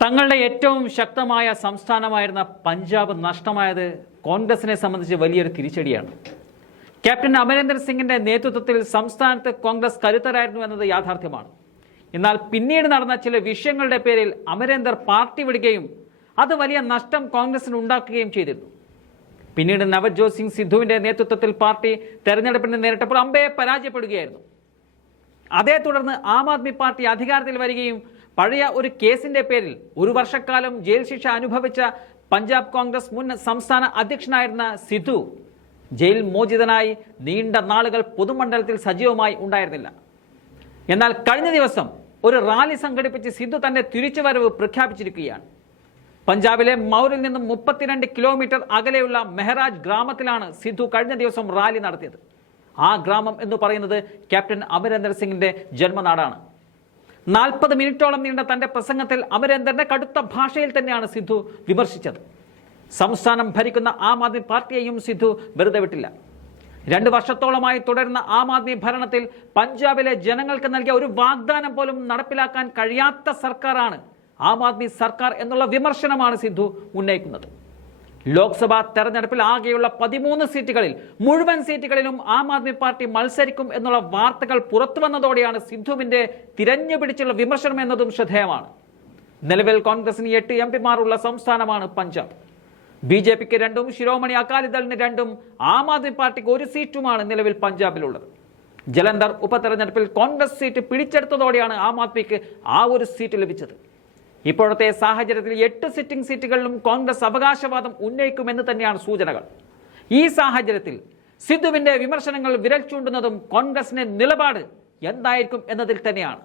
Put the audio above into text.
തങ്ങളുടെ ഏറ്റവും ശക്തമായ സംസ്ഥാനമായിരുന്ന പഞ്ചാബ് നഷ്ടമായത് കോൺഗ്രസിനെ സംബന്ധിച്ച് വലിയൊരു തിരിച്ചടിയാണ്. ക്യാപ്റ്റൻ അമരീന്ദർ സിംഗിന്റെ നേതൃത്വത്തിൽ സംസ്ഥാനത്ത് കോൺഗ്രസ് കരുത്തരായിരുന്നു എന്നത് യാഥാർത്ഥ്യമാണ്. എന്നാൽ പിന്നീട് നടന്ന ചില വിഷയങ്ങളുടെ പേരിൽ അമരീന്ദർ പാർട്ടി വിടുകയും അത് വലിയ നഷ്ടം കോൺഗ്രസിന് ഉണ്ടാക്കുകയും ചെയ്തിരുന്നു. പിന്നീട് നവജ്യോത് സിംഗ് സിദ്ധുവിന്റെ നേതൃത്വത്തിൽ പാർട്ടി തെരഞ്ഞെടുപ്പിന് നേരിട്ടപ്പോൾ അമ്പയെ പരാജയപ്പെടുകയായിരുന്നു. അതേ തുടർന്ന് ആം ആദ്മി പാർട്ടി അധികാരത്തിൽ വരികയും പഴയ ഒരു കേസിന്റെ പേരിൽ ഒരു വർഷക്കാലം ജയിൽ ശിക്ഷ അനുഭവിച്ച പഞ്ചാബ് കോൺഗ്രസ് മുൻ സംസ്ഥാന അധ്യക്ഷനായിരുന്ന സിദ്ധു ജയിൽ മോചിതനായി നീണ്ട നാളുകൾ പൊതുമണ്ഡലത്തിൽ സജീവമായി ഉണ്ടായിരുന്നില്ല. എന്നാൽ കഴിഞ്ഞ ദിവസം ഒരു റാലി സംഘടിപ്പിച്ച് സിദ്ധു തന്റെ തിരിച്ചുവരവ് പ്രഖ്യാപിച്ചിരിക്കുകയാണ്. പഞ്ചാബിലെ മൗരിൽ നിന്നും 32 കിലോമീറ്റർ അകലെയുള്ള മെഹ്റാജ് ഗ്രാമത്തിലാണ് സിദ്ധു കഴിഞ്ഞ ദിവസം റാലി നടത്തിയത്. ആ ഗ്രാമം എന്ന് പറയുന്നത് ക്യാപ്റ്റൻ അമരീന്ദർ സിംഗിന്റെ ജന്മനാടാണ്. 40 മിനിറ്റോളം നീണ്ട തന്റെ പ്രസംഗത്തിൽ അമരീന്ദറിനെ കടുത്ത ഭാഷയിൽ തന്നെയാണ് സിദ്ധു വിമർശിച്ചത്. സംസ്ഥാനം ഭരിക്കുന്ന ആം ആദ്മി പാർട്ടിയെയും സിദ്ധു വെറുതെ വിട്ടില്ല. 2 വർഷത്തോളമായി തുടരുന്ന ആം ആദ്മി ഭരണത്തിൽ പഞ്ചാബിലെ ജനങ്ങൾക്ക് നൽകിയ ഒരു വാഗ്ദാനം പോലും നടപ്പിലാക്കാൻ കഴിയാത്ത സർക്കാരാണ് ആം ആദ്മി സർക്കാർ എന്നുള്ള വിമർശനമാണ് സിദ്ധു ഉന്നയിക്കുന്നത്. ലോക്സഭാ തെരഞ്ഞെടുപ്പിൽ ആകെയുള്ള 13 സീറ്റുകളിൽ മുഴുവൻ സീറ്റുകളിലും ആം ആദ്മി പാർട്ടി മത്സരിക്കും എന്നുള്ള വാർത്തകൾ പുറത്തു വന്നതോടെയാണ് സിദ്ധുവിന്റെ തിരഞ്ഞുപിടിച്ചുള്ള വിമർശനം എന്നതും ശ്രദ്ധേയമാണ്. നിലവിൽ കോൺഗ്രസിന് 8 എംപിമാർ ഉള്ള സംസ്ഥാനമാണ് പഞ്ചാബ്. BJPക്ക് 2ഉം ശിരോമണി അകാലിദളിന് 2ഉം ആം ആദ്മി പാർട്ടിക്ക് 1 സീറ്റുമാണ് നിലവിൽ പഞ്ചാബിലുള്ളത്. ജലന്ധർ ഉപതെരഞ്ഞെടുപ്പിൽ കോൺഗ്രസ് സീറ്റ് പിടിച്ചെടുത്തതോടെയാണ് ആം ആദ്മിക്ക് ആ ഒരു സീറ്റ് ലഭിച്ചത്. ഇപ്പോഴത്തെ സാഹചര്യത്തിൽ 8 സിറ്റിംഗ് സീറ്റുകളിലും കോൺഗ്രസ് അവകാശവാദം ഉന്നയിക്കുമെന്ന് തന്നെയാണ് സൂചനകൾ. ഈ സാഹചര്യത്തിൽ സിദ്ധുവിന്റെ വിമർശനങ്ങൾ വിരൽ ചൂണ്ടുന്നതും കോൺഗ്രസിന്റെ നിലപാട് എന്തായിരിക്കും എന്നതിൽ തന്നെയാണ്.